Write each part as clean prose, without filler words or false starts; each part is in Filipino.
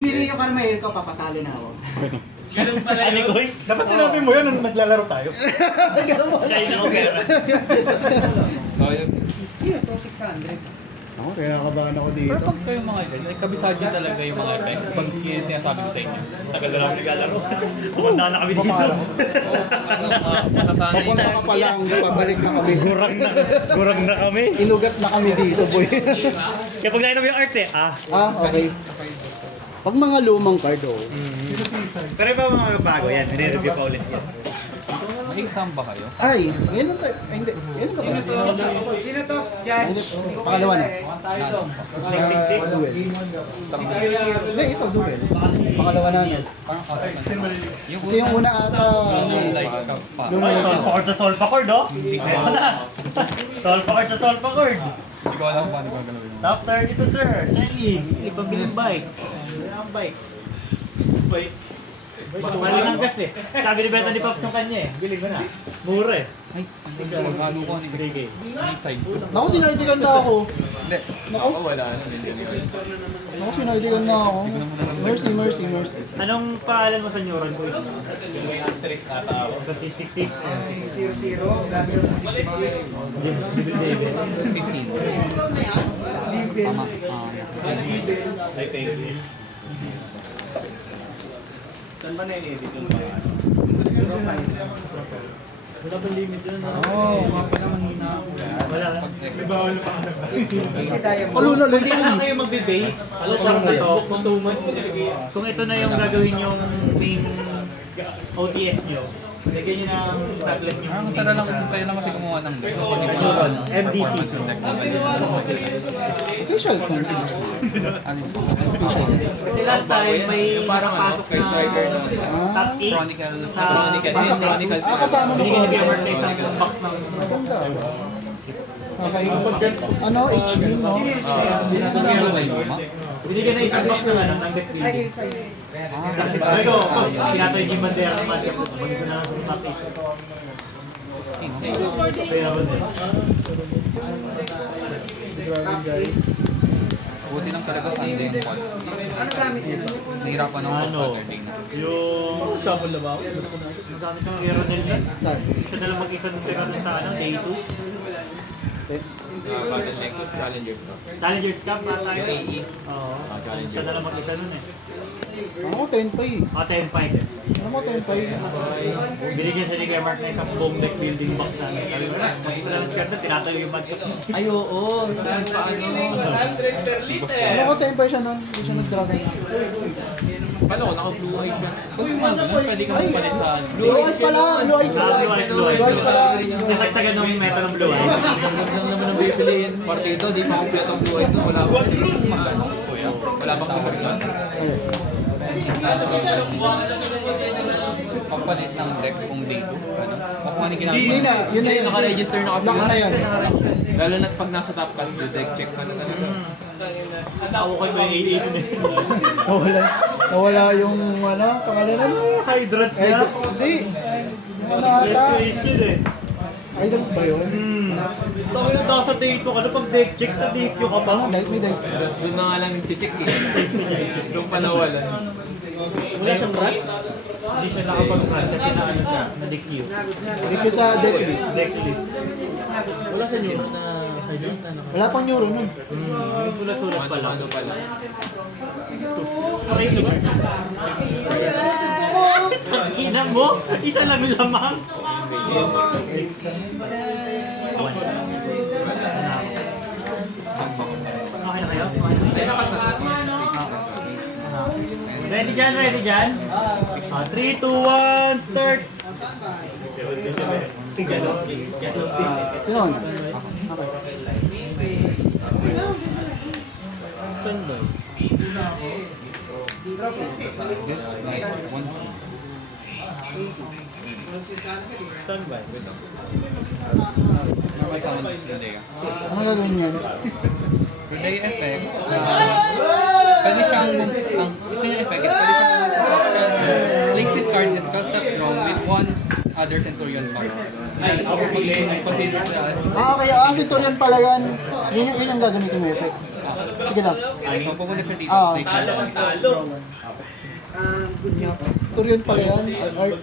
Pili yung Carmael ko, papatalo na ako. Ganun pala yun. Boys, dapat sinabi mo yun nung naglalaro tayo. Siya yung nakapera. Hindi, ito 600. Ako, kinakabahan ako dito. Pero pag kayo mga ganyan, kabisado nyo talaga yung mga effects. Pag yun sinasabi ko sa inyo. Tagal na lang naglalaro. Tumanda na kami dito. Masasanay Papunta ka pa lang, pabalik na kami. Gurang na kami. Inugat na kami dito, boy. Kaya pag nakita mo yung art Okay. Pag mga lumang card, oh. Pero iba mga bago yan, nire-review pa ulit yan. Mag-exam ba kayo? Ay, ngayon tayo. Ay, hindi. Ngayon ba tayo? Sino to? Yan. Pangalawa na. Duel. 666? Hindi, ito, duel. Pangalawa na. Kasi yung una ata, ano eh. Ay, solve sa solve chord, oh. Ito na. Solve chord sa solve chord. Hindi ko alam paano gagalawin. Top 32, sir. Shelly, ipabiling bike. Ang bike. Bike. Mahal lang gas eh. Sabi ni Beta ni Pops yung kanya eh. Biling mo na. Mura eh. Ay, magalo ko ni 3K. side. Naku, sinardigan na ako. Hindi. Naku, Wala na. naku, sinardigan na ako. Mercy, mercy, mercy. Anong pangalan mo sa neuron ko? Asterisk ata ako. Kasi 66. 0-0. I think this. Saan ba na-edit yung pangalan? Wala pa limit dyan. Wala lang. May bawal pa. Palo na Hindi na kayo magbe-base. Kung ito, kung 2 months, kung ito na yung gagawin yung main OTS nyo, lagyan nyo ng tablet nyo. Ang sara lang, sa'yo lang kasi kumuha ng deck. Kasi di Ano, ba MDC. performance ng deck na ganyan. Official concepts na. Ano yung Official. Kasi last time may yung parang nakapasok Sky Striker na top 8 Chronicle. sa Chronicles. Kasama mo binigyan ni ko. Gamer na isang box ng Ganda. Ano, HD, no? binigyan na isang box ng ano, ng deck building. Kasi Sabi ko, pinatay ni Bandera ng Madcap ko. Mag-isa na lang sa top 8. Kaya ako din. Buti lang talaga Sunday yung pods. Ano gamit niya? Nahirapan ako Ano? Saturday na. Yung... Shuffle na ba ako? Magamit yung hero nila. Saan? Siya na lang mag-isa ng tira sa ano, day 2. Battle Nexus Challengers to. Challengers Cup na tayo. Yung AE. Oo. Siya na lang mag-isa nun eh. Ako, 10 pa eh. O, 10-5. Ano mo, 10 pa eh. Binigyan siya ni Gemark na isang buong deck building box na. Sabi ko na, mag-isa na lang sa kanta, tinatayo yung Madcap. Ay, oo. Paano? Ano ko, 10 pa siya nun. Hindi siya nag-dragon. Pala ko, naka-blue eyes yan. Kung yung mga ganun, pwede kang mapalit sa ano. Blue eyes pala! Blue eyes pala! Blue eyes, blue eyes. Blue eyes pala! Nasagsagan ng meta ng blue eyes. Lang naman ang bibiliin. Partido, di pa kompleto ang blue eyes. Wala pa magkano, kuya. Wala pang sumaglan. Pagpalit ng deck kung dito. Ano? Kung ano yung ginagawa. Hindi na, yun na yun. Naka-register na kasi. Lock na yan. Lalo na't pag nasa top cut, deck check ka na talaga. Ako kayo may AA na. Nawala yung, ano, pangalan na? Hydrant Eh, na. hindi. Yung ano ata? Restoration eh. Idol ba yun? Tayo na daw sa day 2 ka na pag deck check na deck yung ka pa. Ano, dahil may dice. Doon na nga lang nag-check eh. Doon pa nawalan. Wala siyang run? Hindi siya nakapag-run kasi na ano siya, na-DQ. Dito sa deck list. Decklist. Wala sa neuro na Wala pang neuro nun. May sulat-sulat pa lang. ano pala. Spray labas na. Ina mo, isa lang lamang. Okay na kayo? Ay, nakat na. Ready dyan, ready dyan? 3, 2, 1, start! Sino? Ako. Standby. Standby. May sound Day ka. Ano gagawin niya? Day effect. Pwede siyang, ang gusto niya effect is pwede siyang place this card discuss that draw with one other Centurion card. Ay, Pag-consider as Okay. Centurion pala yan. Yun yung gagamitin mo effect. Sige lang. So, pupunta siya dito. Ah. Take siya. Good news. Turion pala yan. Art.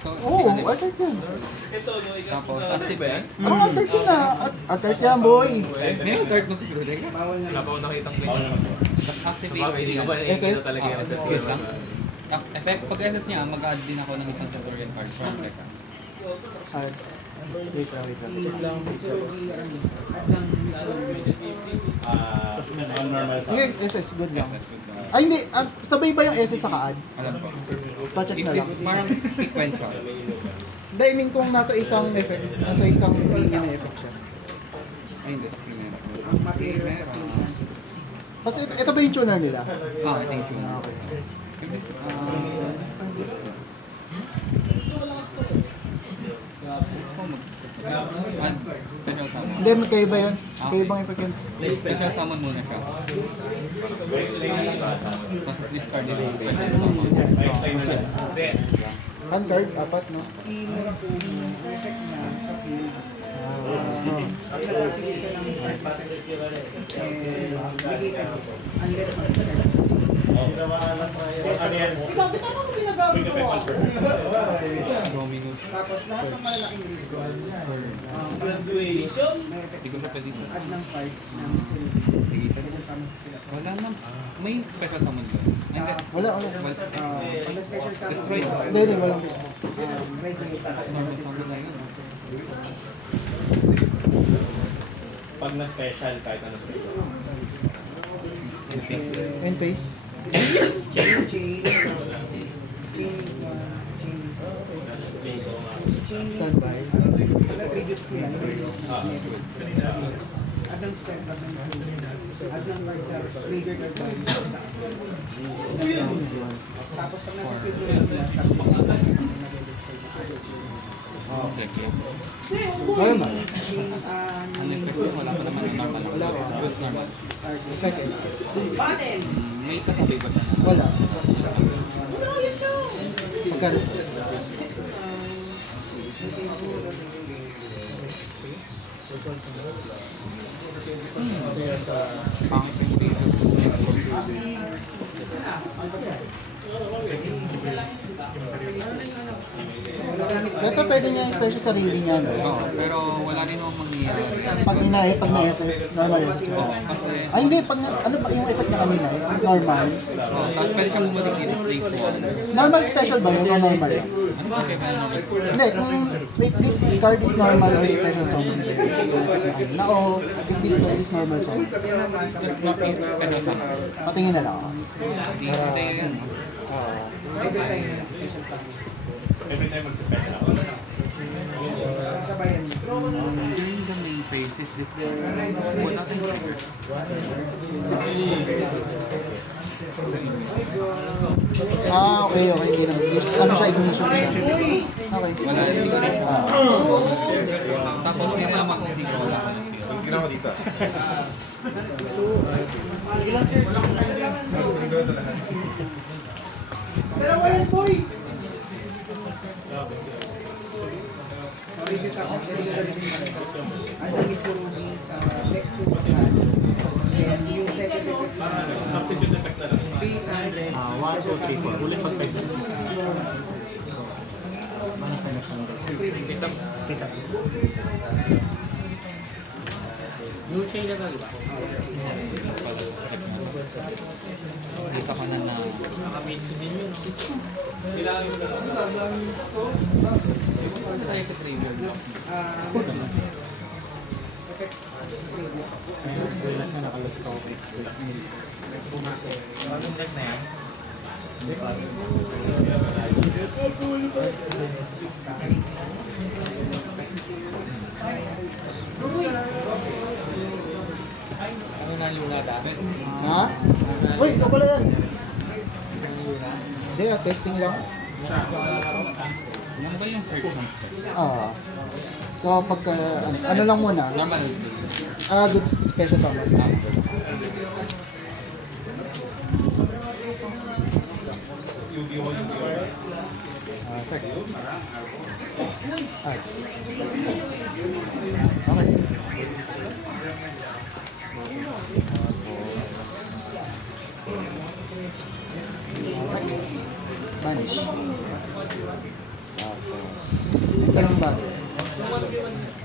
So, Oo, sige. art yan. Tapos, active ba yan? Art yun na. Art yan, boy. May third mo siguro, Dek. Bawal na. Tapos, activate yan. SS. Sige lang. Effect, pag SS niya, mag-add din ako ng isang Centurion card from Teka. Art. Wait lang. Sige, SS, good lang. Ay, hindi. Sabay ba yung SS sa kaad? Alam ko. Budget It na is lang. parang sequential. Hindi, I mean kung nasa isang effect, nasa isang linya na effect siya. Ay, hindi. Primera. Ang material sa Primera. Kasi ito ba yung tuner nila? Ah, ito yung tune. Okay. It is, special summon. Hindi, magkaiba yun. Magkaibang effect yun. Special summon muna siya. Tapos discard is special summon. Hand card, apat, no? effect na sa field. Pag nag-activate ka ng card, bigay ka unless mag-card. Ikaw, di ba naman ginagamit ko ako? Dominus. Tapos lahat ng malalaking league, may effect Hindi ko na pwede sa... add ng card ng field. Sige, Pwede mo kami sila. wala na. May special summon ba? Ay, hindi. Wala. Pag special summon, Destroy. Hindi, walang disco. regulate. Normal summon lang yun. Pag na-special, kahit ano special. In face. In face. Chain. Standby. Nag-reduce ko yan. Add ng spell, add ng tool. Add ng card sa trigger card sa tapos pag nasa-save mo lang sila, sabi ko sa Check yun. Normal. Ano effect yun? Wala pa naman yung normal. Wala. Good normal. Effect SS. May kasabay ba siya? Wala. Magkano sa? Pangit yung faces. Ito pwede niya i-special sarili niya, no? Oo, pero wala rin naman mangyayari. Pag na-SS, normal SS mo. Oo, kasi... Ay hindi, ano ba yung effect niya kanina? Normal. Oo, tapos pwede siyang bumalik dito, place 1. Normal special ba yun o normal lang? Ano ba kaya kaya normal? Hindi, kung if this card is normal or special summon, na o if this card is normal summon. Just not in special summon. Patingin na lang ako. Hindi tayo yan. every time na special summon. Every time magsa-special ako. Sabayan mo. During the main phase, is this wala tayong trigger. Okay, hindi naman. Ano siya, ignition siya. Okay. Wala, hindi ko rin siya. Tapos hindi na mag-zero, wala ka ng feel. Pero wayan, boy! Review sa akin, pwede ka rin ang damit sa Ruby sa deck 2 pagkaan. And yung second effect na Substitute effect na lang. 300. 1, 2, 3, 4. Ulit pag 5 minutes. New chain na ba, di ba? Dito ka na na... Naka-mince din yun. Ano tayo sa trigger? Effect. Anong deck na yan? Ano na yung nata? Ha? Uy, ikaw pala yan. Hindi, testing lang. Ano ba yung search ng spell? So, pagka, ano lang muna. Normal. Good special summon. Perfect. Okay. Vanish. Tapos, enter ang bag.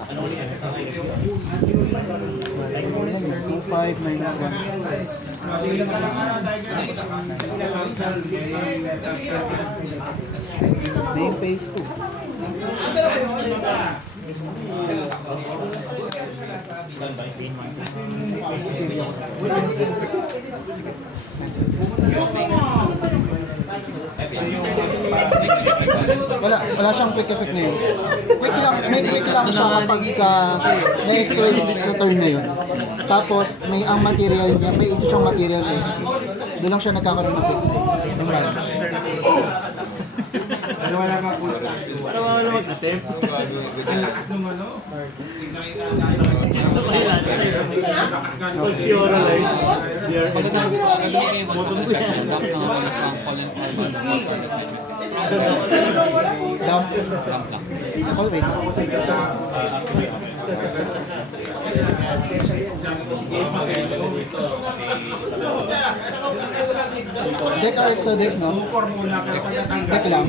Ano lang yun? 2-5 minus 1-6. Name phase 2. Standby, pain man. Wala siyang quick effect na yun. May quick lang siya kapag na-x-ray sa turn na yun. Tapos, ang material niya, may isa siyang material na exorcist. Doon lang siya nagkakaroon ng quick. Ng balance. Para wala mag-attempt. Ang lakas ng ano. Gusto ko nila. Pag-theorize. Pagkatapos kayo control effect, dump na nga pala siyang fallen carbon or sort of effect. Dump. Dump lang. Oh, wait. Deck or extra deck, no? Deck lang.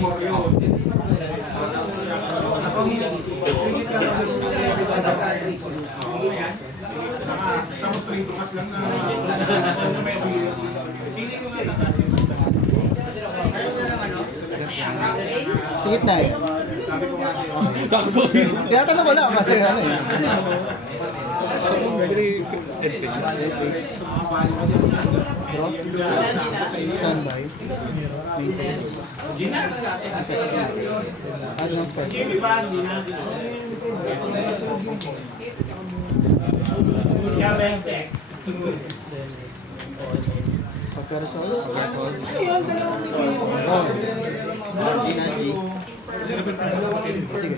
Sa gitna eh. Kaya tanong wala kasi ano eh. Base. Draw. Standby. Main phase. Add ng spell. Pagka-resolve. Oh. Sige.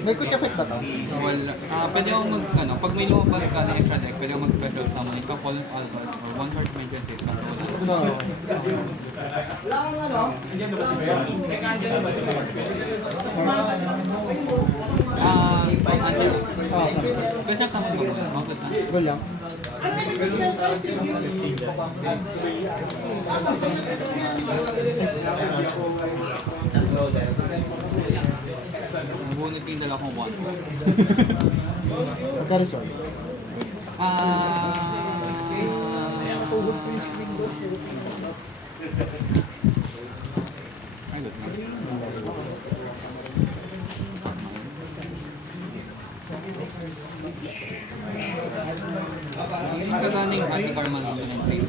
May quick effect ba to? Well, pwede akong pag may lumabas ka na extra deck, pwede akong mag-special summon ikaw, Fallen Albert, or one heart emergency, kasi wala. So, Andyan. Special summon ko muna, mounted na. goal lang. Ngunit yung dala kong one. Pagka-resolve. Yung kaganing Ate Carman yung face.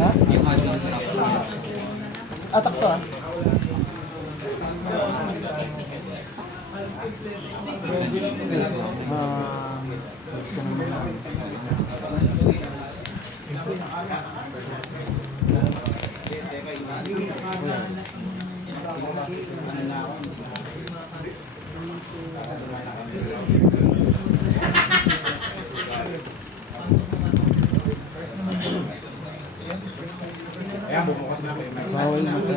Ha? Yung add ng trap. Attack to ah. Let's ka naman. Bawal na pa.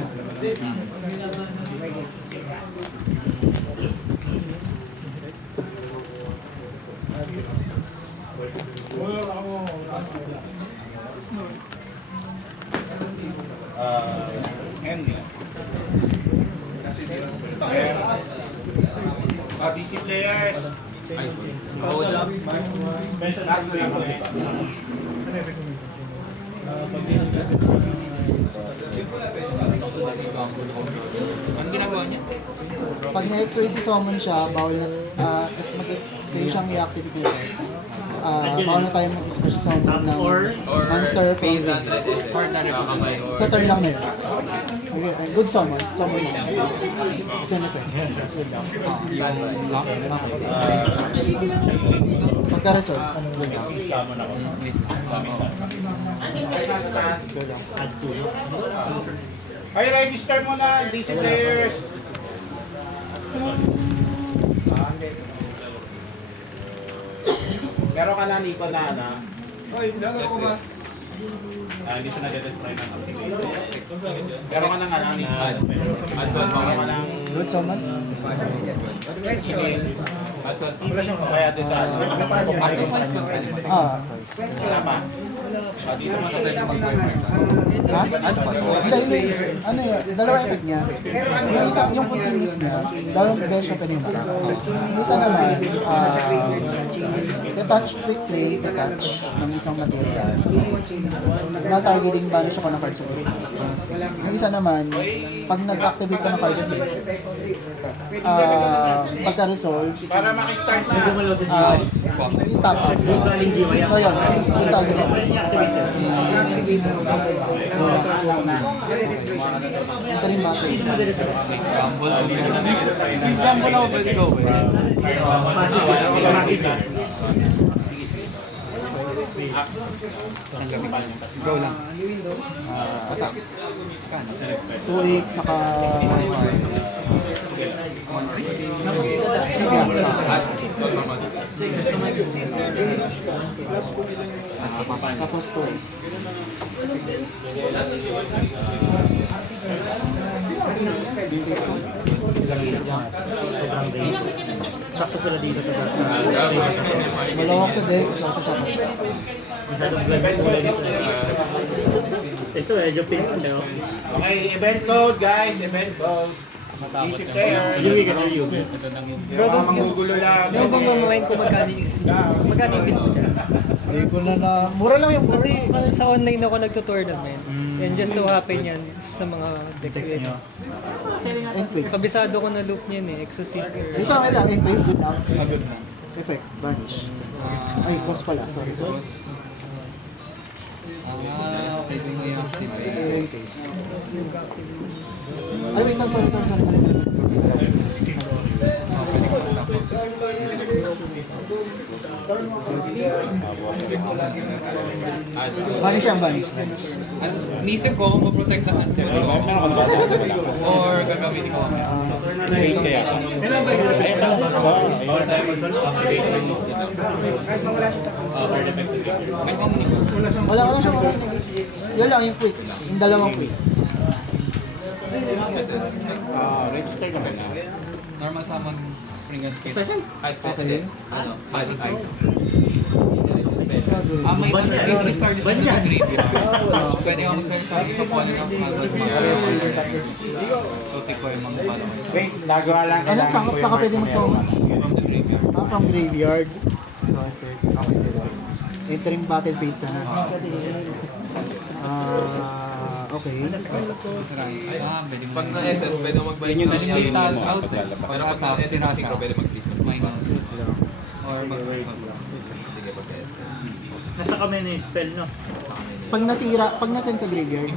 DC players. Ano ginagawa niya? Pag na-x-ray si summon siya, bawal na, mag-fail siyang i-activate nito. Bawal na tayo mag-special summon ng monster from Phase the that or na represent. sa turn lang na yun. Okay, good summon. Summon lang. Kasi ano effect. Good lang. Yung lock. Pagka-resolve, good lang. Summon ako. Wait lang. Good lang. Add 2. Ay, register mo na, DC players. Meron ka na, Nico, na ano? Hindi siya nag-destroy ng activation. Meron ka na nga, Nico. Add one Meron ka power. ng Good, Soman? Kaya din sa ano. Ah, Wala pa. Dito mo sa ha? Hindi. Ano yun? Dalawa effect niya. Yung isa, yung continuous niya, dalawang version pwede yung mara. Yung isa naman, detach quickly, detach ng isang material. Na-targeting banish ako ng card sa group. Yung isa naman, pag nag-activate ka ng card effect, pagka-resolve, para makistart na. i-tap out. So yun, ito ang isa. Ito rin mati. Gamble ako, pwede go ba? Go lang. Attack. 2-8, saka... Tapos 2. Sakto sila dito sa Malawak sa deck, sa shop. masyadong vlog yung kulay nito. Ito medyo pink no? Okay, event code guys, event code. DC player. Yugi kasi Yugi. Baka manggugulo lang. Ano bang mamahin ko magkano yung bid mo dyan? Hindi ko na mura lang yung Kasi sa online ako nagto-tournament. And just so happen yan sa mga deck nyo. Enclaves. Kabisado ko na loop niyan eh, Exosister. Dito ang ilang Enclaves, good luck. Effect, vanish. Ay, boss pala, sorry. Pwede mo yung activate. Sa Enclaves. Ay, wait lang, sorry. Vanish yan, vanish. Nisip ko kung maprotect the hunter or gagawin ko. May common ko. Wala siya marinig. Yun lang, yung quick. Yung dalawang quick. Register na ba na? Normal summon spring and skate. Ice Okay. Ano? Balik ice. May if discard is Ban yan. pwede ako mag-search sa isa po ng agad mga so si ko yung mga followers Wait, nagawa lang. Ano, saka pwede mag-summon? from the graveyard. From graveyard. So, effect. Okay, diba? Entering battle phase ka na. Okay. Pwede pag na SS, pwede mo magbalik ng style out eh. Pero pag na SS na synchro, pwede mag-please minus. Or mag-break. Sige, pag-SS. Nasa kami na yung spell no? Pag nasend sa graveyard,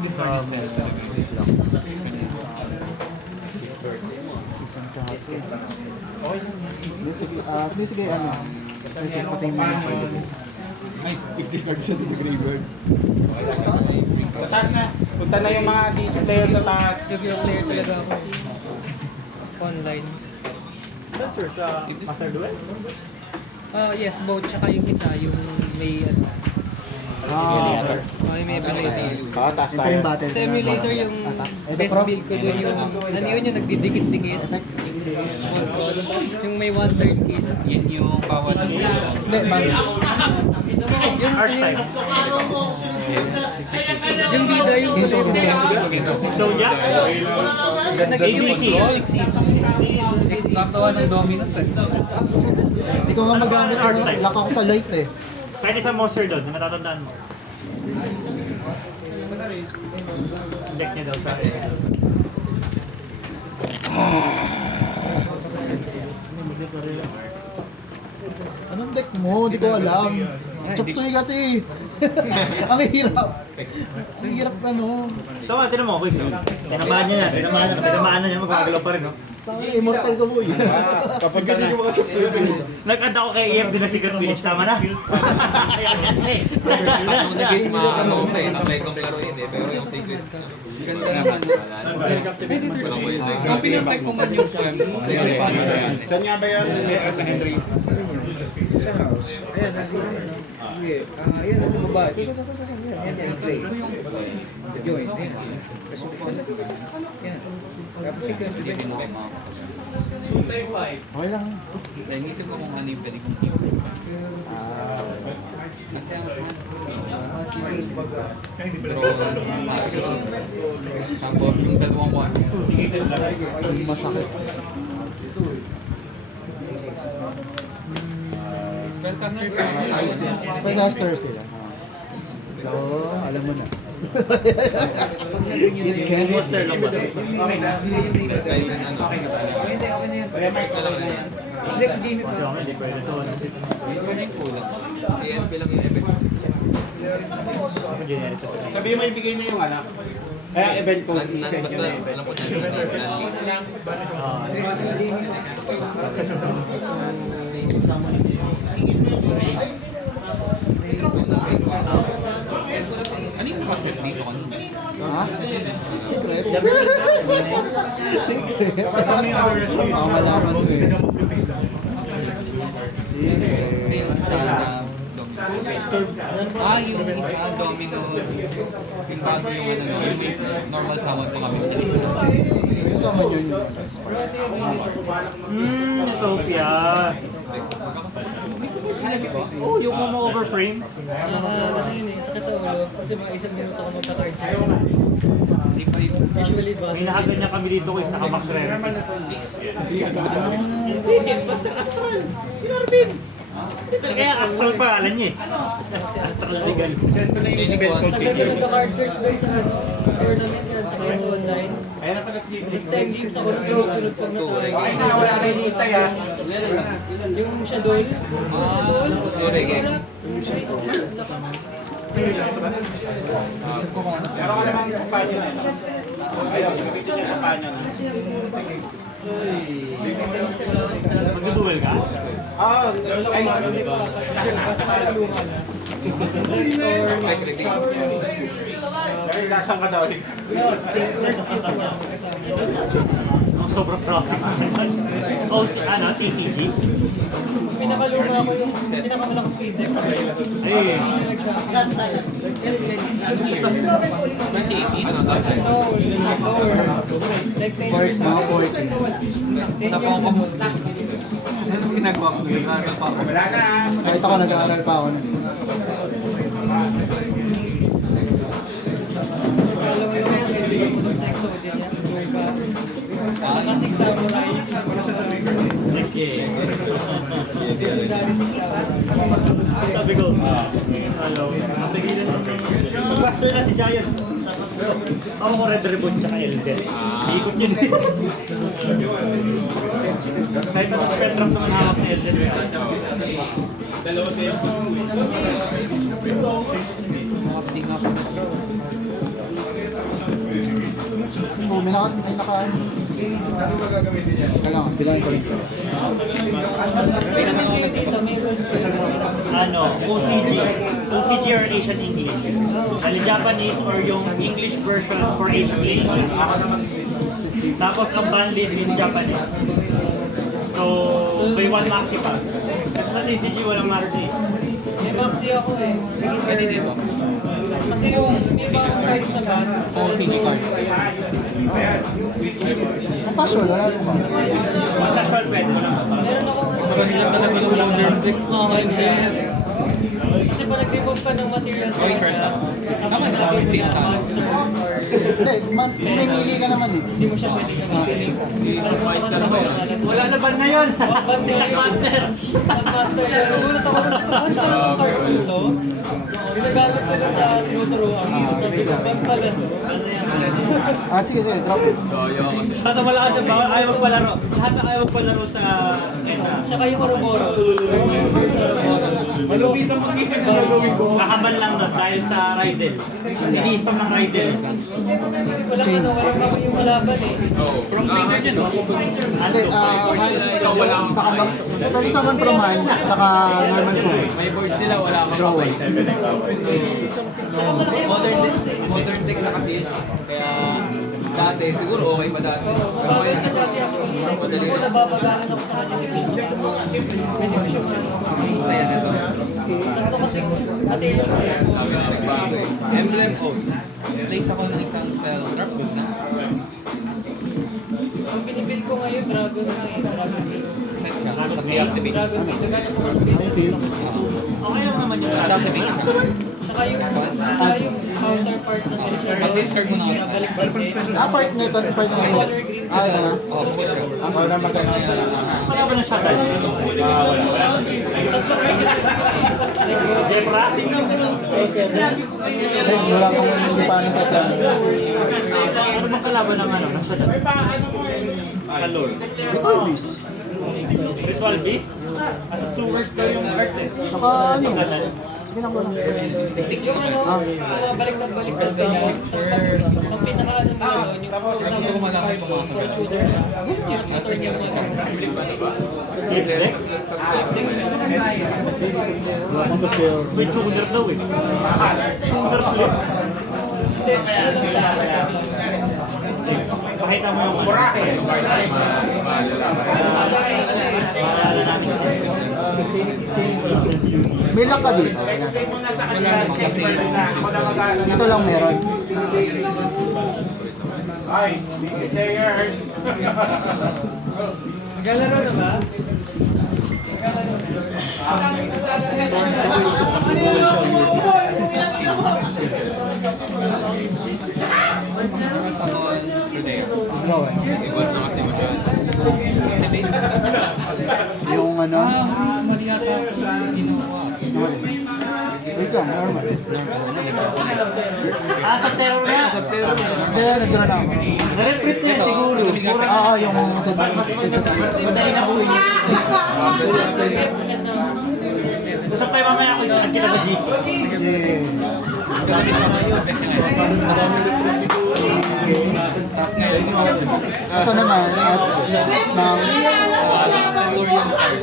isang klase. Hindi, sige, ano. Kasi patay mo na. If discard sa graveyard. Sa taas na. Punta na yung mga DC player sa taas. Severe player talaga ako. Online. That's sir, sa Master Duel? Yes, both. Tsaka yung isa, yung may may emulator. Taas tayo. Entering battle. Sa emulator yung Attack. best build ko doon yung, ano yun yung nagdidikit-dikit. Yung may one turn kill. Yan yung bawat Hindi, vanish. Yung Art type. yung bida yung kulay Soja? ABC. natawa ng Dominus eh. Hindi ko nga magamit Art yung type. lock ako sa light eh. Pwede sa monster doon, na natatandaan mo. Deck niya daw sa Anong deck mo? Hindi ko alam. Chop suey kasi. Ang hirap. Ang hirap ano. Ito nga, tinan mo, quiz. Tinamaan niya na, tinamaan na niya, magkagalaw pa rin, no? Immortal ka po yun. Kapunta na. Nag-add ako kay EF din na Secret Village, tama na? Ayan, eh. Nung nag-base mga may kong laruin eh, pero yung secret. Ganda naman. Kung pinantay ko man yung swim, Saan nga ba yun? Sa Henry. Sa house. Ayan, nandito. Sige. Ayan, nasa baba. Yan, yan, tray. Sa joint. Ayan. Tapos, yan. Tapos, ikaw, joint mo. Okay lang. Kaya inisip ko kung ano yung pwede kong keep. Kasi ang drone, asus, tapos yung dalawang one. Masakit. Spellcaster siya. Spellcaster sila. So, alam mo na. Pag nag-renew na yun. Monster lang ba? Okay na. Dahil ano, Okay na tayo. Hindi, okay na yan. Kaya may okay na yan. Hindi, kung Jimmy pa. Kasi ako hindi pwede to. ito na yung kulang. CSP lang yung event. Ako generic kasi. Sabihin mo ibigay na yung anak. Kaya event code, i-send Basta nyo na event. alam ko na ano yung nakaset dito kanina? Ha? Secret? Secret? Marami yung hours mo. Baka malaman mo eh. Kasi yung isa na yung isa Domino's. Yung bago yung ano, yung may normal summon pa kami. So, kasama nyo yung expert. Utopia. Oh, yung Momo overframe. Ano yun eh, sakit sa ulo. Kasi mga isang minuto ako magka-card sa Hindi pa yun. Usually ba? May nakaganyan kami dito ko is naka-max rarity. Visit, basta Astral. Si Arvin. Kaya Astral pa, alam niya eh. Astral legal. Send mo na yung event code. Tagal ko nagka-card search doon sa ano, tournament yan, sa kahit sa online. Kaya na pala This time games ako na sunod pag Okay natalo. na, wala na hinihintay ah. Yung Shadow, Reggae. Meron ka namang kumpanya na yun. Ayaw, gamitin yung kumpanya na. Mag-duel ka? Ah, ay, Like Reggae. saan ka daw? Ang sobrang proxy. Oh, ano, TCG? pinakaluma ko yung pinakamalakas speed set. Ay, Ano, last time? Like 10 First, years mga ago. 40. Tapos ako ano ginagawa ko yun? Wala na. Kahit ako nag-aaral pa ako. Alam mo yung mas kaibigan ko ng sexo din yan. Yung pa. Nakasik samurai. okay. Yung dali sik samurai. Sabi ko, hello. Ang tigilan ng Master na si Zion. Ako ko Red Ribbon tsaka LZ. Ikot yun. Kahit ano spectrum naman hawak na LZ. Dalawa sa'yo. Oh, may naka... Ano ba gagamitin niya? Kailangan, bilangin ko rin sa'yo. Dito may rules ko. Ano, OCG or Asian English. Kali Japanese or yung English version for Asian language. Tapos ang ban list is Japanese. So, may one maxi pa. Kasi sa TCG walang maxi. May maxi ako eh. Pwede dito. Kasi yung may mga price na ban. O CD card. Kung casual, wala nang box. Kung casual pwede mo lang. Meron ako. Kanila talaga yung Wonder 6 na kayo. Kasi pag nag-remove ka ng materials Oh, in person. Tama na. Hindi na tama. Hindi, mamimili ka naman eh. Hindi mo siya pwede gamitin. I-surprise ka na ba yun? Wala na ban na yun! Band Shockmaster! Master na. Nagulat ako doon. Ano talagang cartoon to? Ginagamit ko lang sa tinuturuan. Sabi ko, band pala to. Ah, sige, sige, drop it. Sana malakas yung bawal, ayaw magpalaro. Lahat na ayaw magpalaro sa... Tsaka yung Ouroboros. Malupit ang mag-isip na gagawin ko. Kakaban lang na dahil sa Ryzel. Ini-spam ng Ryzel. Walang ano, walang kami yung malaban eh. From finger dyan, no? Hindi, saka, especially sa man from hand, saka normal summon. May board sila, wala kang Draw kamay. one. Tsaka malaki yung Modern deck na kasi yun. Kaya dati, siguro okay pa dati. Pero Bago ngayon, sa dati actually. madali Ako na. nababagaan ako sa kanya. Saya nito. Ano kasi, materials eh. Nagbago eh. Emblem Oath. Place ako ng isang spell. Drop good na. Ang binibuild ko ngayon, Dragon na eh. Dragon King. Set siya. Tapos i-activate. Dragon King, nagana sa workplace. Okay lang naman yun. Tapos activate siya. Saka yung counterpart ng Elixir. Mag-discard mo na ako. Balik-balik eh. Part nito, part nito. Color green Ito na. Oo, bukod siya. Ang sige. Wala ba na siya tayo? Jepra? Wala akong hindi pa ano sa plan. Ano ba kalaban ng ano? Nasya tayo? Kalor. Ito yung list. Ritual Beast? Asa sewers daw yung art eh. Saka ano? Sige na ko lang. Yung ano, baliktad-baliktad ba yan? Tapos ang pinaka-ano mo yun, yung Gusto ko malaman kung mga kamera. shooter. At tigyan ko siya. Flip deck? Wala akong sa field. May tuner daw eh. Tuner flip. Pakita mo yung Borake. May lock ka dito. Wala naman kasi Ito lang meron. Ay, busy players. Naglalaro na ba? mga summon today. Ano eh? Iwan na kasi masyado. Activate. Yung ano. Mali yata ginawa. Wait lang, normal. Normal na, di ba? Ah, sa terror na. Hindi, nagdala na ako. Na-reprint na yan siguro. Oo, yung sa Madali na buhay niya. Gusto tayo mamaya ako isang kita sa GC. Yes. Gagawin ko na yung effect niya ngayon. Tapos ngayon, Ito naman, at ng Centurion card.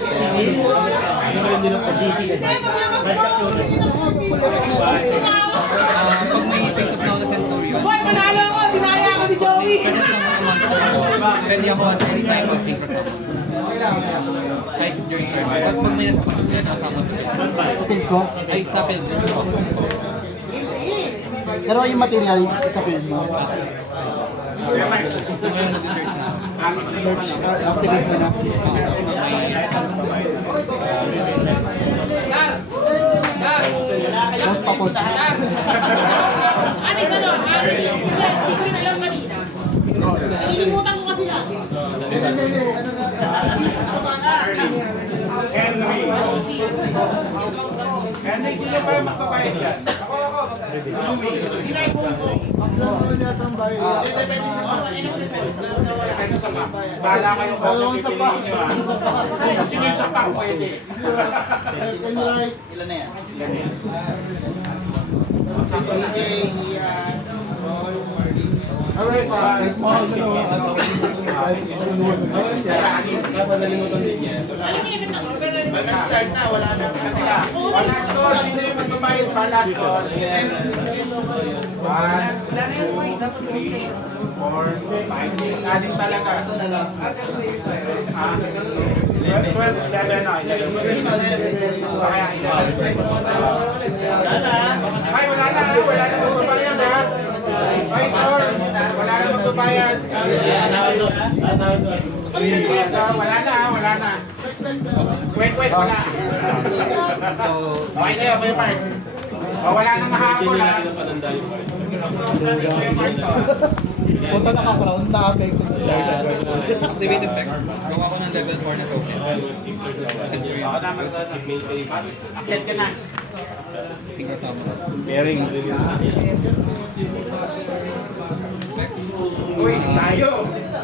Sa GC ka dyan. Pag may Six of Now na Centurion, Manalo ako! Dinaya ako si Joey! pwede ako at any time of Synchro Summon. Kahit during turn. Pag may nasa pag-set, kasama sa sa field ko. ay sa field. Pero yung material sa field mo. Ngayon nag-search na. Search, activate mo na. Tapos pa-post. Anis ano? Anis! Kasi hindi ko rin alam kanina. Nalilimutan ko kasi yan. Henry. Henry, sino ba yung magbabayad dyan? Bahala kayong kung sino nyo ah. Kung sino yung sapak, pwede. Ilan na yan? Alright, Nag-start na, wala na. Last call, sino yung magbabayad pa? Last call. 1, 2, 3, 4, 5, 6. Aling talaga. 12, 11, no? 11. Kaya 11. Ay, wala na. Wala na magbabayad ha. Ay, Tor. Wala na magbabayad. Wala na, wala na. Wait, wala. So, Okay na yun, Kuya Mark. Wala nang mahabol ha. Punta naka-crown, na-apekto na. activate effect. Gawa ko ng level 4 na token. Centurion. Ako na, akyat ka na. Synchro Summon. Effect. Uy, tayo.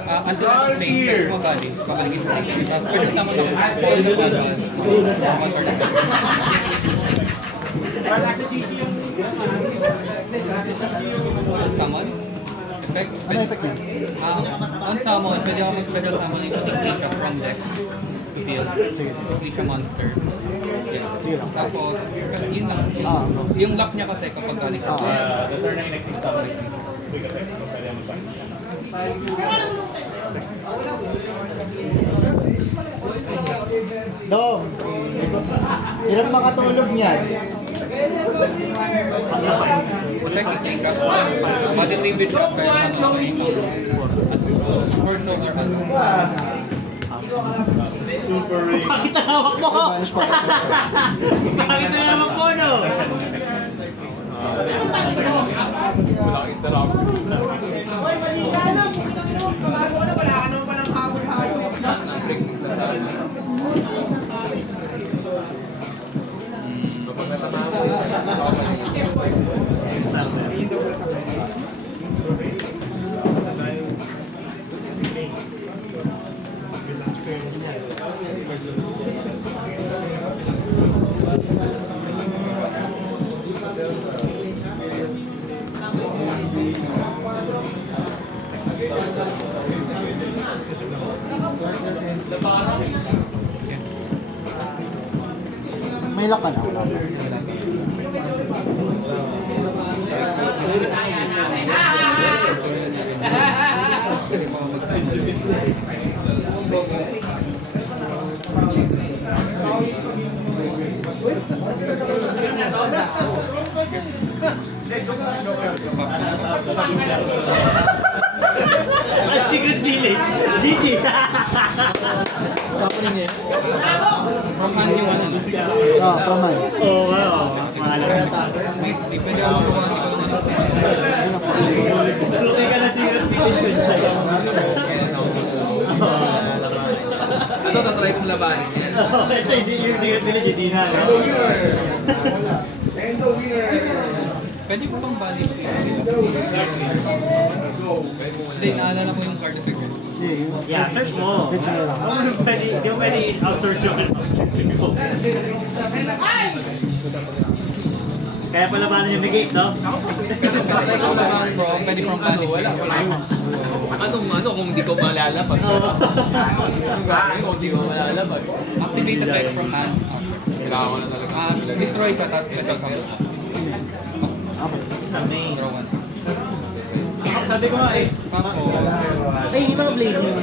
Until end of phase, search mo value. Papaligid sa synchro. Tapos pwede summon ako all the advance. Summon for the Wala sa DC yung... summon. Effect. Ano effect niya? On summon, pwede ako mag-special summon yung shooting Asia from deck to field. Asia monster. Yeah. Sige lang. Tapos, yun lang. Yung lock niya kasi kapag galing siya. Dom, hirap makatulog niyan. Effect is makeup. Body tribute siya. Sword soldier hand. Bakit ang hawak mo? Vanish pa. Bakit ang hawak mo, no? Na-break sa sana. May lock ka na. Wala. At Secret Village. GG. From hand yung ano. From man. Oo, wow. Mahalap. May pwede ako magawa. Suki ka na Secret Village. Ito, tatry kong labanin yan. Ito, hindi yung Secret Village, hindi na. No? Pwede mo bang balik yun? Hindi, naalala mo yung card effect yun. Yeah, search mo. Hindi mo pwede outsource yung kaya pala ba yung negate, no? Tatry kong labanin bro, pwede from balik. Wala. Ano kung hindi ko malalapag? Kung hindi ko malalapag. Activate effect from hand. Kailangan ko na talaga. Destroy ka, tapos special summon. Sabi. Draw one. Sabi ko nga eh. Tapos, Ay, yung mga blazing.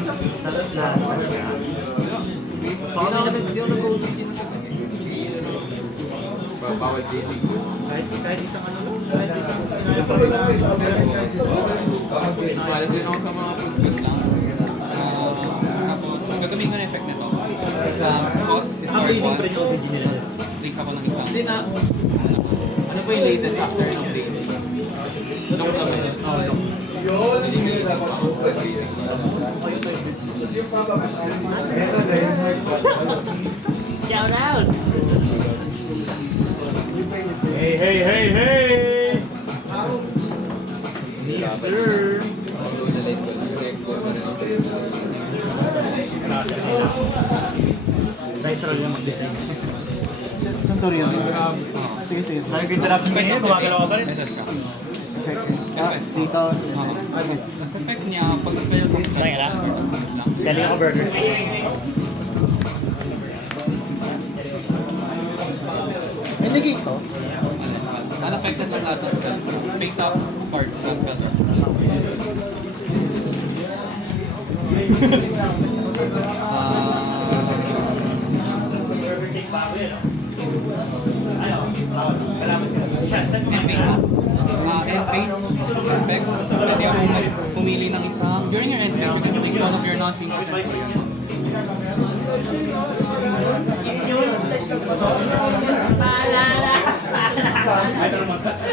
hindi ako nag-OCG na siya. Bawal JC. Kahit isang ano lang. Kahit isang Malas din ako sa mga full speed lang. Tapos, gagawin ko na effect nito. Sa cost, ang discard blazing one. pa rin yung OCG nila. Take ako ng isang. Hindi na. Ano po yung latest after ng dating? Long naman yun. Oo, no. Shout out! Hey, hey, hey, hey! Yes, sir! Right roll yung mag-design. Centurion. Sige, sige. Sabi ko interruption pa niya, gumagalaw ka pa rin. Method ka. Dito. Okay. Sa effect niya, pag spell ko Try ka na? Galing ako burger. May negate to. unaffected lang lahat ng spell. Face up card sa spell. End phase. Perfect. Pwede ako pumili ng isang. During your end phase, you can make one of your non-sync items.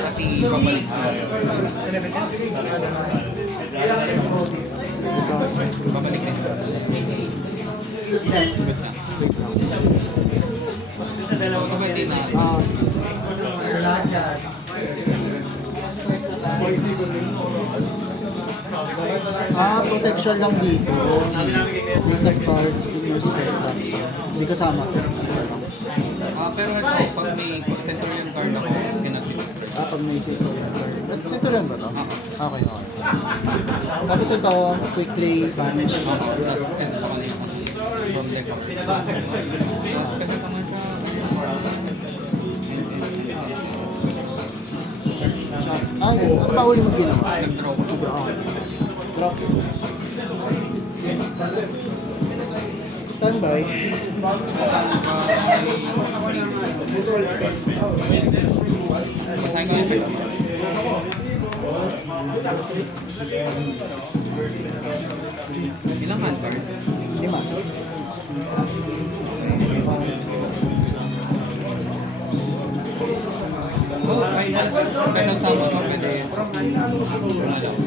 Pati babalik. Babalik din. Good na. So, pwede na. Sige, sige. Protection lang dito. Basic card, senior spell card. So, hindi kasama. Pero ito, pag may Centurion card ako, cannot be destroyed. Pag may Centurion card. Centurion ba to? Okay, okay. Tapos ito, quick play, vanish. Tapos, ito sa kanila ko. From deck ako. Kasi kung ano siya, Ano ba uli mo ginawa? nag-draw ko. Drop. Standby. Basahin ko yung effect. Ilang hand card? 5. Oh, special summon open is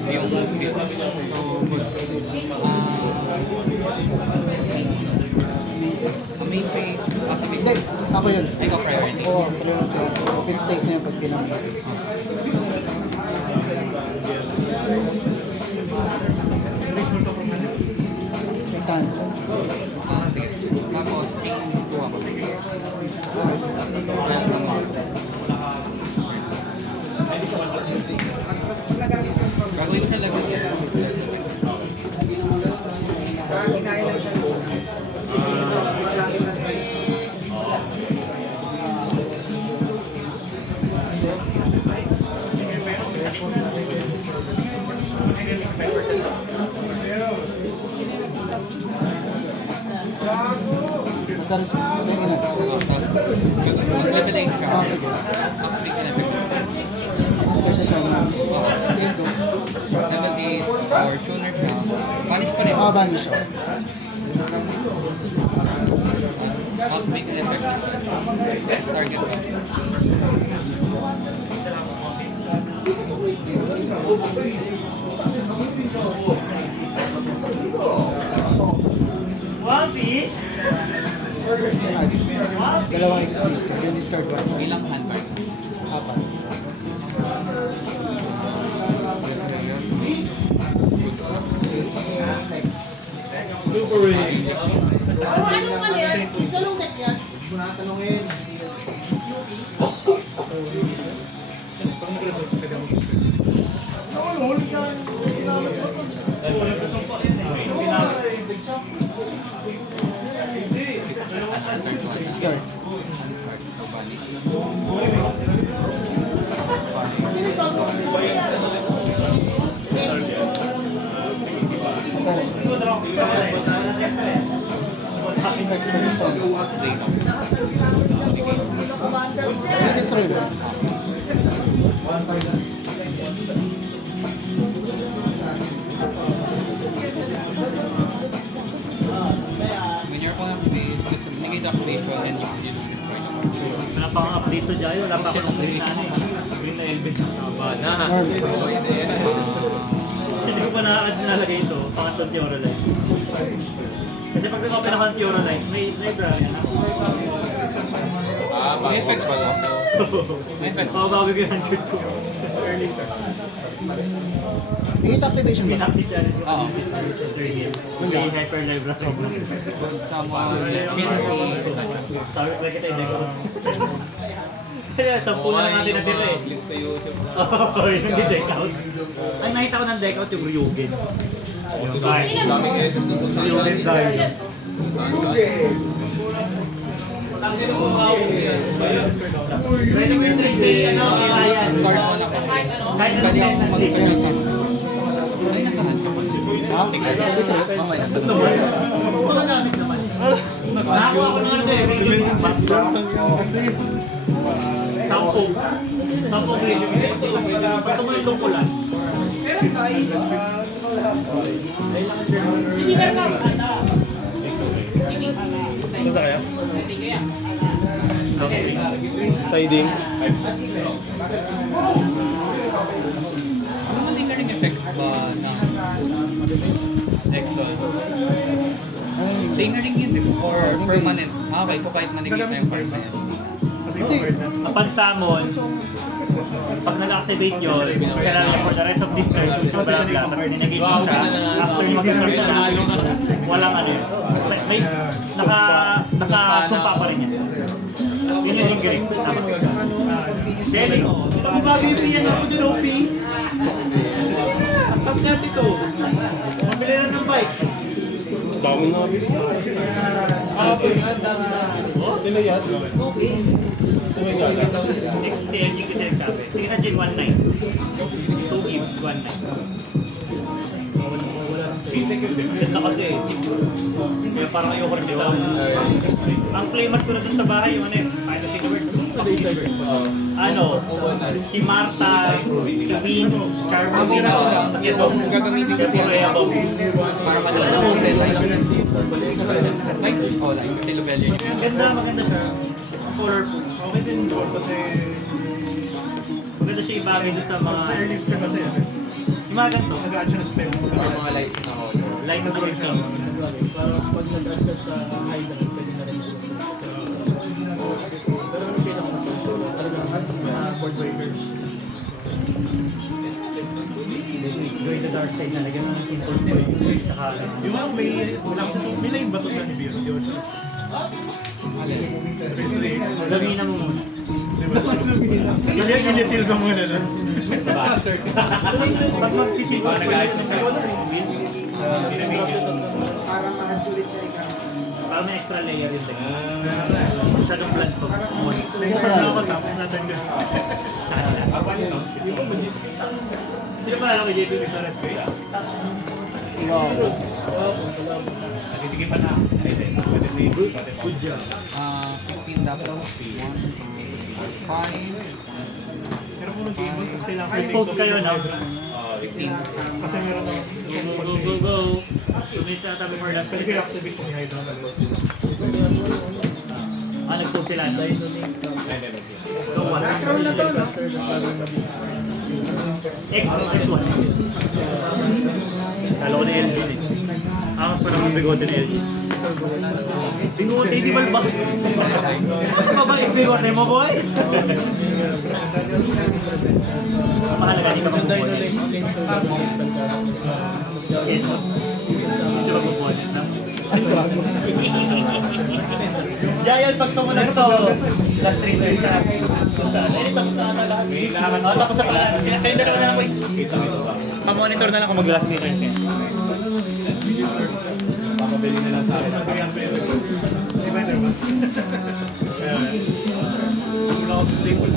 yung hit. So, good. Ang main phase, activate. Hindi, ako yun. Ikaw priority. Oo, priority. Open state na yun pag pinamit. Sultan. Sige. Tapos, ping 2 ako. Wala summon. Gagawin ko siya level 2. Magkaroon sa mga ina. Mag-level 8 siya. Sige. Activate and effect. Mas special sa mga. Sige, go. Level 8 or tuner siya. Punish pa rin. Banish siya. Activate and effect. Target. One Piece. Dalawang exorcist. Yung discard one. Ilang hand card? 4. Ano ka yan? Salong net yan? Discard. Effects ko gusto. Destroy mo. When you're on activate, just negate the activation and you destroy the card. Wala pa akong update to Jayo. Wala pa akong green na ano eh. Green na Elvis. Norm. Kasi hindi ko pa nalagay ito. Pangatong Theoralize. Kasi pag nag-open ako ng Theoralize, may brand yan. May effect pa to. May effect. Pababawi ko yung 100 ko. Early. Hit activation ba? Pinaksi challenge ko. Oo. Si Sir Neil. Hindi hyper live na sobrang. Kung someone, Chinzy, Sabi ko kita yung deck out. Kaya 10 na lang natin natira eh. sa YouTube. Oo, yung di deck out. Ang nakita ko ng deck out yung Ryugen. Yung card. Ryugen card. Ready ko yung 3D, ano, ayan. Start mo na ko. Kahit Pwede anong akong tendency. mag-turn sa ay, nakahan ka pa. Ha? Secret? Mga namin naman. Nakakuha ko ng Ryugen yung background. Sampung. Sampung Ryugen. Gusto mo yung tungkulan. Hindi ba ka? Basta kaya? Siding. Ano mga lingering effects ba ng Exxon? Lingering yun, di ba? Or permanent? Ah, okay, so kahit manigit na yung card na yan. Kapag summon, pag nag-activate yun, kailangan niya for the rest of this turn, yung bla bla, tapos ninegate mo siya, after yung mag-start na, walang ano yun. May nakasumpa pa rin yan. Yun yung lingering. Shelly, mag-BB yan ako dun, OP. Ang top natin ito. Mabili na ng bike. Dami na nabili. Sila yan? Next CLG ko siya sabi. Sige na Gen 1.9. 2 games, 1.9. Ganda kasi eh. Kaya parang ayoko rin diba? Ang playmat ko na dun sa bahay, yung ano eh, kahit na si Gilbert. Ano, si Martha, si Win, Charmaine, Kasi ito, gagamitin ko siya para madala ko sa like. Like, oh, like, kasi Lobelio. Ang ganda, maganda siya. Colorful. Okay din doon kasi Maganda siya ibagay doon sa mga... airlift ka kasi yan. Yung mga ganito. Nag-add siya ng spell. Para mga lights na color. Line of work siya. Parang pag nag-assess sa highlight, pwede na rin. Pero ano pinaka-masasyon? Talagang board breakers. Going the dark side na, lagyan mo ng simple boy. Tsaka Yung mga may line ba ito na ni Beers yun? Gawin na mo muna. Ilisilva muna na. Pag magsisilpa, nag-ayos na siya. Para may extra layer yung tingin. Masyadong blunt po. Tapos natin din. Sino pa alam ko JP sa rescue? Nasisigipan na. Good job. 15 dapat. 1, 2, 5, Pero kung nag-game, kailangan May post kayo na. 15. Kasi meron na Go, go, go. 2 minutes ata before last pwede kayo activate kung i-hide na nag-post sila. So, what? X1. Kala ko na LG eh. Angas pa naman bigote na LG. Bigote, di balbas. Mas mabalik bigote mo, boy? Mahalaga, di ka magpupunin. Gusto ba magpupunin na? Jayan, pag tumulan to, last 3 turns sa eh, tapos na ata lahat. Tapos na pala. Kayong dalawa na lang, boys. Pa-monitor na lang kung mag-last 3 turns yan. Papabili na lang sa akin. Iba na ba? Kaya, wala ako sa table.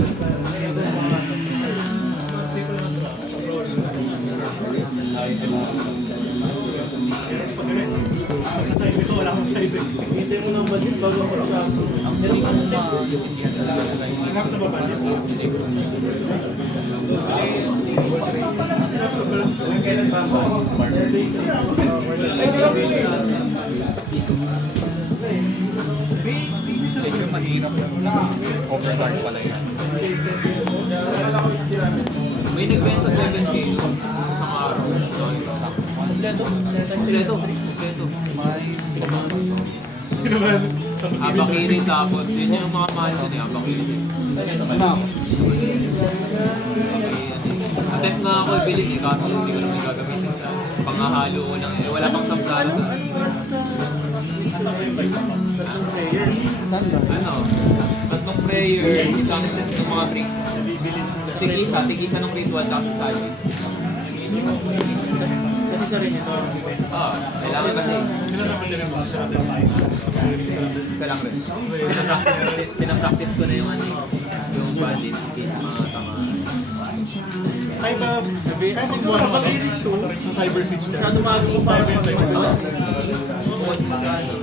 Sa time ito, wala akong side. Hintay mo ng budget bago ako siya. Hanap na ba budget? Medyo mahirap. Overguard pala yun. May nagbenta 7K sa araw. Kompleto. Sino ba? Abakiri tapos yun yung mga mahal yun eh, abakiri. Ano? Attempt na ako ibili eh, kaso hindi ko naman gagamitin sa pangahalo ko lang eh. Wala pang samsara sa Saan ba? ano, tatlong prayer, isang set ng mga bricks. Tapos tigisa ng ritual tapos sali. Kasi sa rin ito. Kailangan kasi. Isa lang rin. Pinapractice ko na yung ano, yung bandit in case mga tama. Ay ba? Kaya magbuha naman ng cyber switch dyan. Masyado bago ko pa ako. Bukod pa sa ano.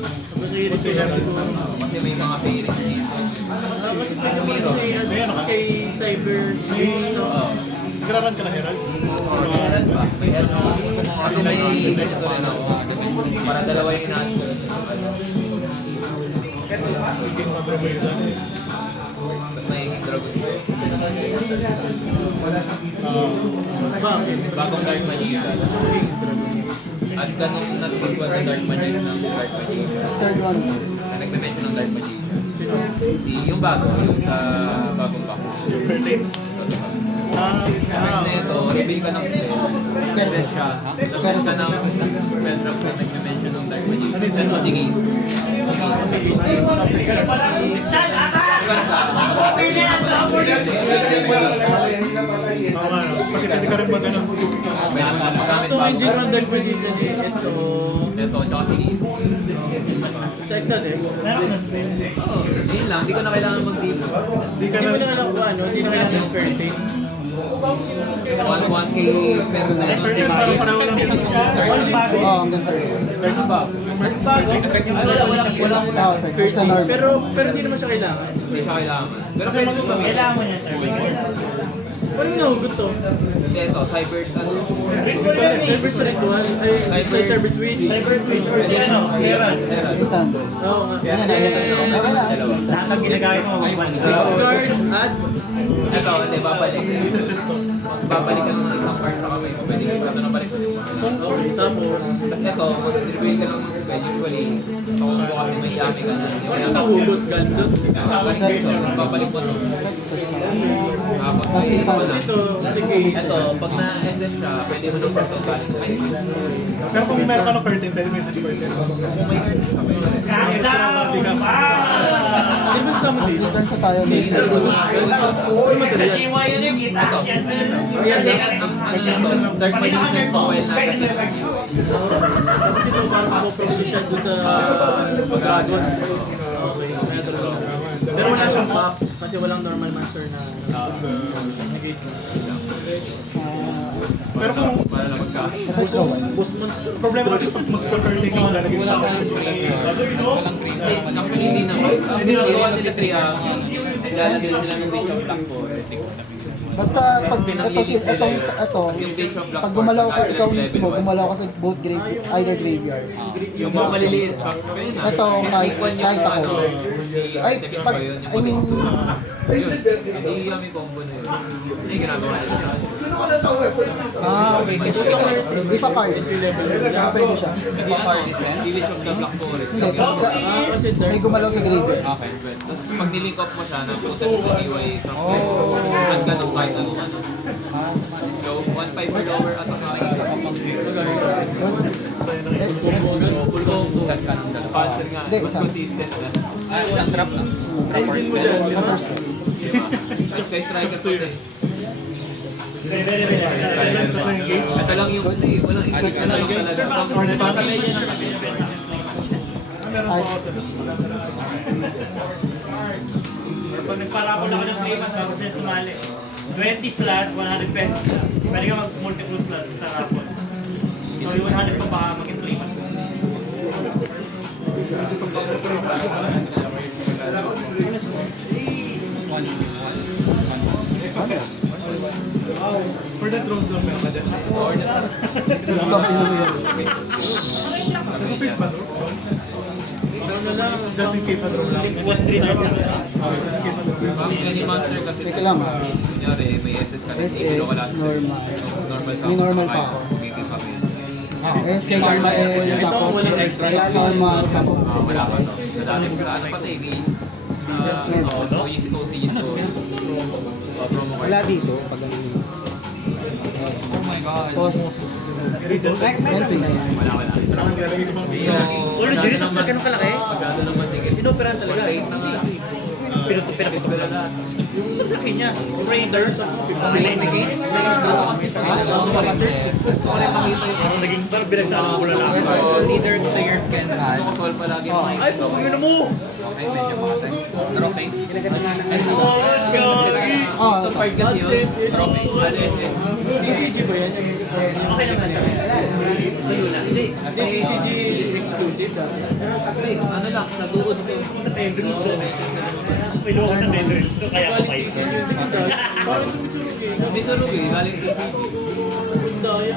Kasi may mga pairings dito. Kasi kasi kay cyber switch, no? Nagraran ka na, Herald? Meron pa. Meron pa. Kasi may ganito rin ako. Para dalawa yung inaas ko. May dragon. Bagong Dark Magician. At ganun nag-pagwan sa Dark Magician ng Dark Magician. Discard one. Na nagme-mention ng Dark Magician. Yung bago, yung sa bagong pack. Kahit na ito, ibig ka ng spell. Pero siya, tapos ka ng spell drop na nag-mention ng Dark Magician. Then masigis. Kasi pwede ka rin ba ganun? Magamit So, pa. medyo ng Dark Magician ito. Ito, tsaka sigis. Sa extra deck. Yun lang, hindi ko na kailangan mag-deal. Di ka Hindi na... mo na alam kung ano, hindi na kailangan ng fair take. 1K peso na yun. Parang lang din. Oo, ang ganda yun. Wala. Ah, effect. Sa normal. Pero hindi naman siya kailangan. Hindi siya kailangan. Pero pwede mo gawin. Kailangan mo niya, sir. Paano mo nahugot to? Hindi, ito, Cyber's ano. Cyber ritual? Ay, cyber switch? Cyber switch or ano, Herald. Herald. 800. Oo nga. Ayan, ayan. Okay na. Lahat ng ginagamit mo, Discard, add. Ito, hindi, babalik. Babalik ka ng isang card sa kamay mo. Pwede kita ito na balik sa luma. Okay, tapos. Kasi ito, mag-reveal ka lang ng spell. Usually, ito kung kasi may yami ka na. Yung Paano nahugot? Gandot? babalik ka ito. Babalik mo ito. Tapos, Mas may ito. ito na. Ito, sige. Ito, pag na-SF siya, pwede mo nung ito galing sa kanya. Pero kung meron ka ng curtain, pwede mo yung sa curtain. Sino ba sa Mas return sa tayo ng Sa GY yun yung kita. Yan, ang third management profile natin. Tapos ito parang ako-process siya doon sa pag-dragon. Okay. Pero wala siyang buff kasi walang normal master na Pero kung Para lang magka. Effect draw 1. boost monster. problema kasi pag mag-curtain ka, lalagyan Wala mo. kang walang green. Actually, hindi naman. Ang ginagawa nila siya, lalagyan sila ng base of black for Basta pag ito, yung base of black pag gumalaw ka, ikaw mismo, gumalaw ka sa both either graveyard. yung mga maliliit packs pa yun. Ito, kahit ako. Ay, pag, I mean, Hindi kami combo na yun. Hindi yung ginagawa nila sa akin. okay. If a card, so pwede siya. Kasi ang village of the black forest. Hindi, may gumalaw sa graveyard. Okay. Tapos pag nilink off mo siya, napunta siya sa DY ang ganong kahit ano. So, 1-5 or lower at ang Panser nga, Hindi, mas isa. consistent na. Isang trap na. Trap or spell. Tapos kay strikers ko din. Ito lang yung ano eh, walang effect na lang talaga. Pagkamay niya na kasi. Ay, Pag nagparapol ako ng playmas bago siya sumali, 20 slot, 100 pesos na. Pwede ka mag-multiple slots sa raffle. So yung 100 pa baka maging playmas. For the drones lang meron ka dyan. Nasa safe pa drone? Just in case na drone lang. Was 3 hours na. Just in case na drone lang. Pag any monster kasi, teka lang. kunyari may SS ka, SS, hindi ko wala. normal. Normal May normal pa ako. Giging kami. SK normal, tapos X normal, tapos Wala pa. SS. Nadali ko sa ano pati, may OC ito. Promo card. Wala dito. Pag ano. Oh my God. Tapos, entries. Wala. Pero kung lalagay ko bang video. Oh, legit? Ganun kalaki? Pagkano lang masigit. Inoperan talaga. Rate na nga. Pinagpapila lahat. Sa laki niya. Yung Raiders. Nag-game kasi Parang naging parang binagsama ko lang ako. Neither players can add. Gusto ko solve palagi mga Ay, pagkino mo! Okay, medyo makatay. Pero okay. Let's go! Ah, So part kasi yun. Pero okay. TCG ba yan? Okay naman yan. Hindi. Hindi, TCG exclusive. Hindi. Ano lang, naguod ko. Sa tendrils doon. May luwa ko sa tendrils. So kaya ako kayo. Hindi sa Ruby, galing TCG.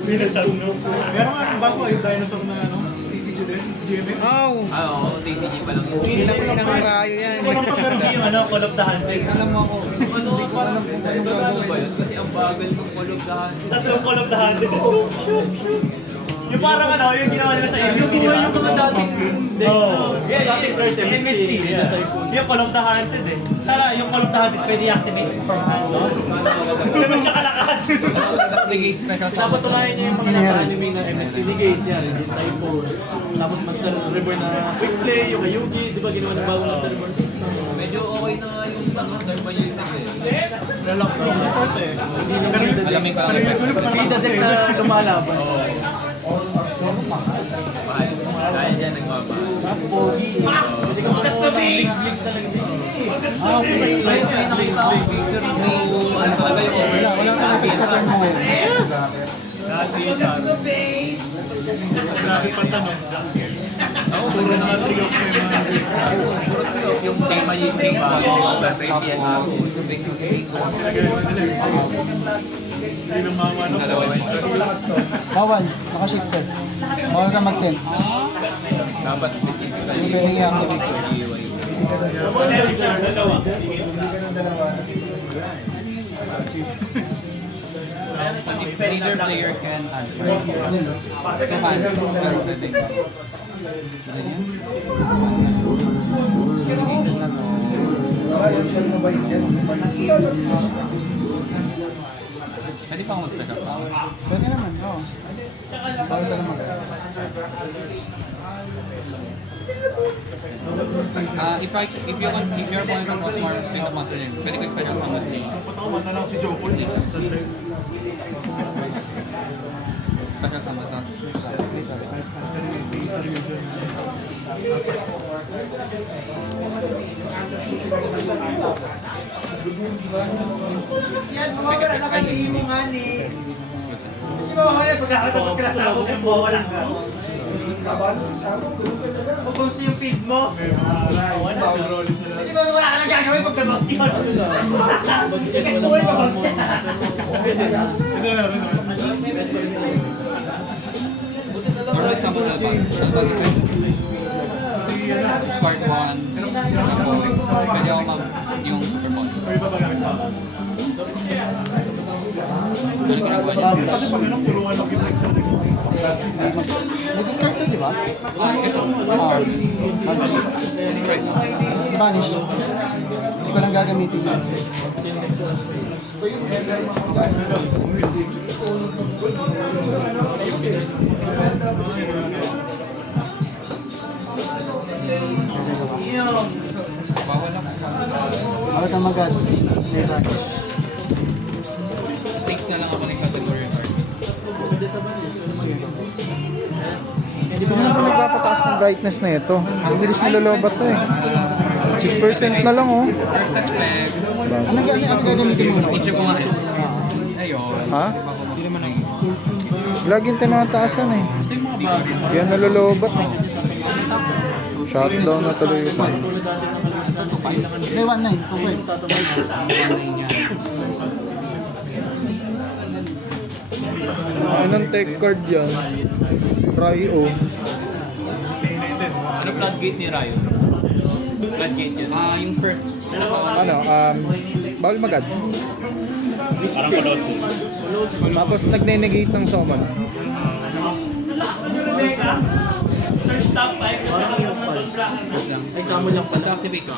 Binasag no? Meron nga bago yung dinosaur na ano, TCG din, GMA. Oh! Ah, oo, TCG pa lang yun. Pinakarayo yan. Walang pagkaroon yung ano, Call of the Hunted. Alam mo ako. Ano, parang ano ba yun? Kasi ang bagal ng kulog lahat. Tatlong Call of the Hunted. Yung parang ano, yung ginawa nila sa MST, di ba? Yung mga dating yeah, dating first MST. Yung Call of the Hunted eh. Sana yung Call of the Hunted pwede i-activate from hand. Ganun siya kalakas. Tapos negate special Dapat tumayan niya yung mga nasa anime ng MST Negate yan. Legit Typhoon. Tapos Master Reborn na quick play, yung Ayugi, di ba ginawa ng bagong Master Reborn? Medyo okay na nga yung Master ba yun eh. Relax lang support eh. Pero yung Alamin ko lang yung best. Bida deck na lumalaban. Mahal. Dahil yan, nagmamahal. Hindi ka makakabig talaga. May nakita akong picture mo, ano talaga yung over. wala effect sa turn mo ngayon? Grabe pa tanong. Ako, puro na tree of my mind. Yung king Hindi nang mamano. Bawal, naka-shifter. Bawal ka mag-send. dapat specifically Pwede i-activate ko. if either player can answer. Ito hand, pero pwede. Pwede niya? Pwede pa ako mag-set up. Pwede naman, oo. Bawal ka naman. If your opponent controls more than the monster name, pwede ko special summon si Patawad na lang si Jokol. special summon tapos Yan, mga wala lang ang himo nga ni. Hindi mo kaya pagkakataon ka sa ako, kaya mawala ka. Kung gusto yung feed mo, hindi ba wala ka lang gagawin pag nabagsiman? Kasi buhay pa bagsiman. normal summon na ba? Discard 1 pwede ako mag yung super boss. Ano ginagawa niya? Kasi pag anong tulungan lang yung Nag-discard to, di ba? Ito. Vanish. Hindi ko lang gagamitin yung space. Bawal ako. Bawal kang mag-add. May vanish. Takes na lang ako ng category card. Sino na ba nagpapataas ng brightness na ito? Ang bilis nilolobat to eh. 6% na lang oh. First effect. Ano gagamitin mo? Picture ko nga eh. Ayun. Ha? Hindi naman ang... Laging tinataasan eh. Yan nalolobat eh. Shots down na tuloy yung fan. Hindi, 1-9. 2-5. Anong tech card yan? Ryo. Ano floodgate ni Ryo? Floodgate yun. Yung first. Ano, bawal mag-add. parang Colossus. Tapos nagne-negate ng summon. Ay, summon lang. Basta activate ko.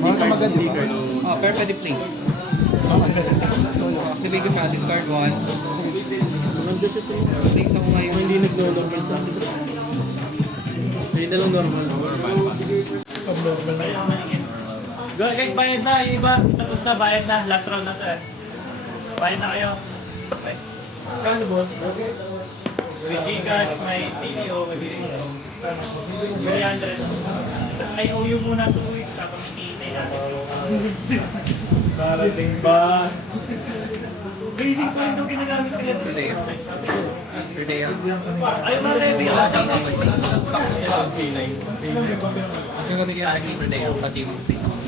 Bawal kang mag-add, di ba? Oh, pero pwede place. Activate ko siya. Discard 1. Place ako ngayon. Hindi nag-normal sa akin. Hindi na lang normal. Go guys, bayad na. Yung iba, tapos na, bayad na. Last round na to eh. Bayad na kayo. Kano boss? With Gcash, may TPO, may 300. May OU muna 2 weeks, tapos hihintay natin. Darating ba? Basic pa ito ginagamit ko yan. Per day ah. Ayaw na level. Ang gagawin ko per day ah. Pati yung place ako.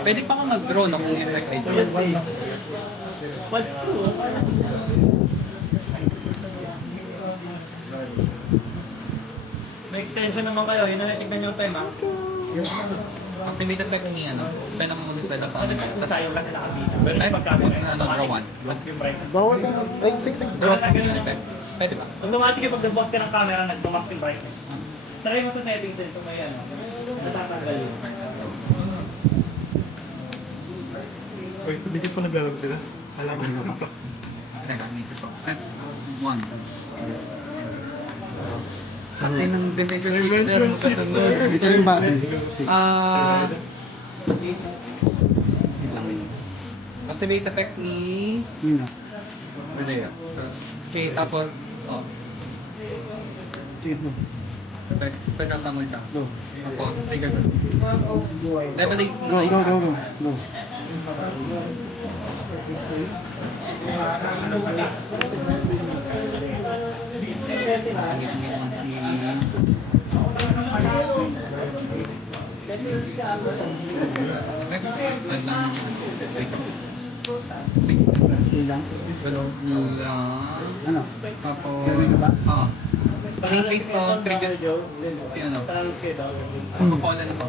Pwede pa ka mag-draw no kung effect ay May extension naman kayo, yun na tignan yung time ha. activate effect ni ano. Pwede naman mag-spell sa ano. Kung sayang kasi nakabita. Pero Pero pag camera, draw 1. yung brightness. Bawal kang... Ay, 6-6. Wala na ganun. Effect. Pwede ba? Kung dumating yung pag-box ka ng camera, nag-max yung brightness. Try mo sa settings din ito may ano. Natatanggal yun. Uy, hindi pa naglalaro sila. Alam mo na. Set 1. Patay ng dimension shifter mo kasunod. Dito rin ba? Wait lang. Activate effect ni... Pwede yun. Okay, tapos... Oh. Sige mo. Effect, special sa multa. Go. Tapos, trigger. Level 8. Go, go, go, go. Go. Yun lang. Ano? Tapos, Gawin ba? Oo. In case of trigger, si ano? Pollen po.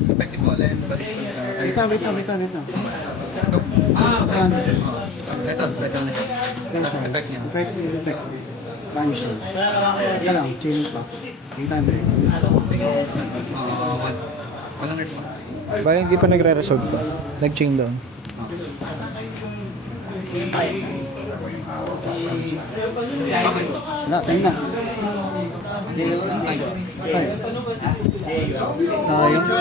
Effective pollen, balik po sa... Wait lang, wait lang, wait lang, wait lang. Yan. Ito, special na siya. Special. Effect niya. Effect, effect. Vanish lang. Ito lang, change pa. Wait lang. Walang nurse pa. Bali hindi pa nagre-resolve pa. Nag-chain down. Okay. Wala, time na. Time. Time. Sayang.